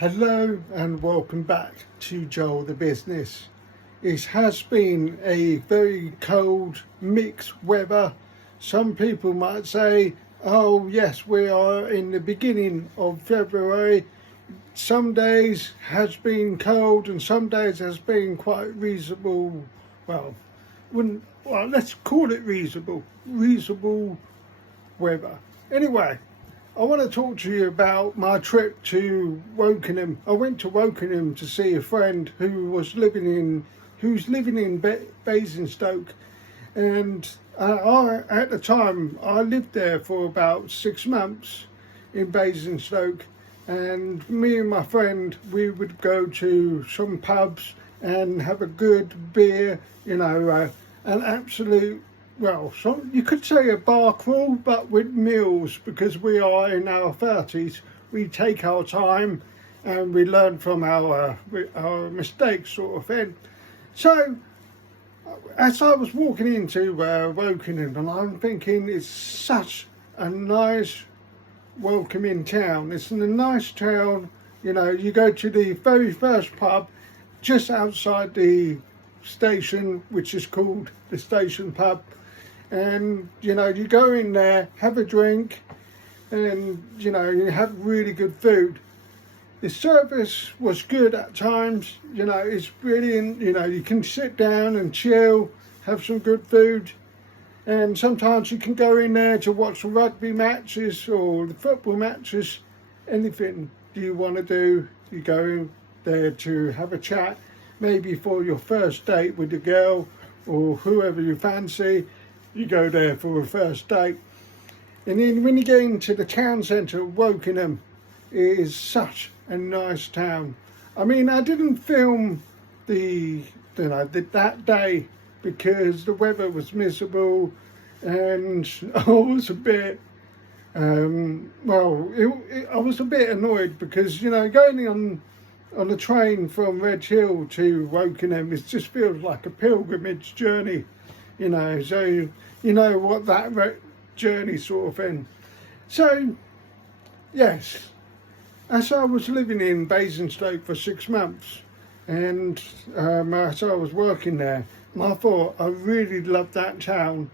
Hello and welcome back to Joel the Business. It has been a very cold, mixed weather. Some people might say, oh yes, we are in the beginning of February. Some days has been cold and some days has been quite reasonable. Let's call it reasonable weather. Anyway, I want to talk to you about my trip to Wokingham. I went to Wokingham to see a friend who's living in Basingstoke, and at the time I lived there for about 6 months in Basingstoke, and me and my friend, we would go to some pubs and have a good beer, an absolute, so you could say a bar crawl, but with meals, because we are in our 30s. We take our time and we learn from our mistakes, sort of thing. So, as I was walking into Wokingham, and I'm thinking it's such a nice, welcoming town. It's in a nice town. You go to the very first pub just outside the station, which is called the Station Pub. And you go in there, have a drink, and you have really good food. The service was good at times. It's brilliant. You can sit down and chill, have some good food, and sometimes you can go in there to watch the rugby matches or the football matches. Anything you want to do, you go in there to have a chat, maybe for your first date with the girl or whoever you fancy. You go there for a first date. And then when you get into the town centre of Wokingham, it is such a nice town. I mean, I didn't film that day because the weather was miserable, and I was a bit I was a bit annoyed because going on the train from Red Hill to Wokingham, it just feels like a pilgrimage journey. So you know what that journey sort of thing. So, yes, as I was living in Basingstoke for 6 months, and as I was working there, and I thought I really loved that town.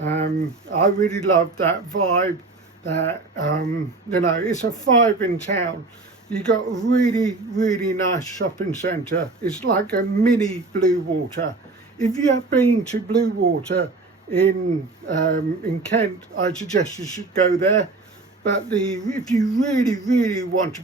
I really loved that vibe. That it's a thriving town. You got a really, really nice shopping centre. It's like a mini Bluewater. If you have been to Bluewater in Kent, I suggest you should go there. But if you really, really want to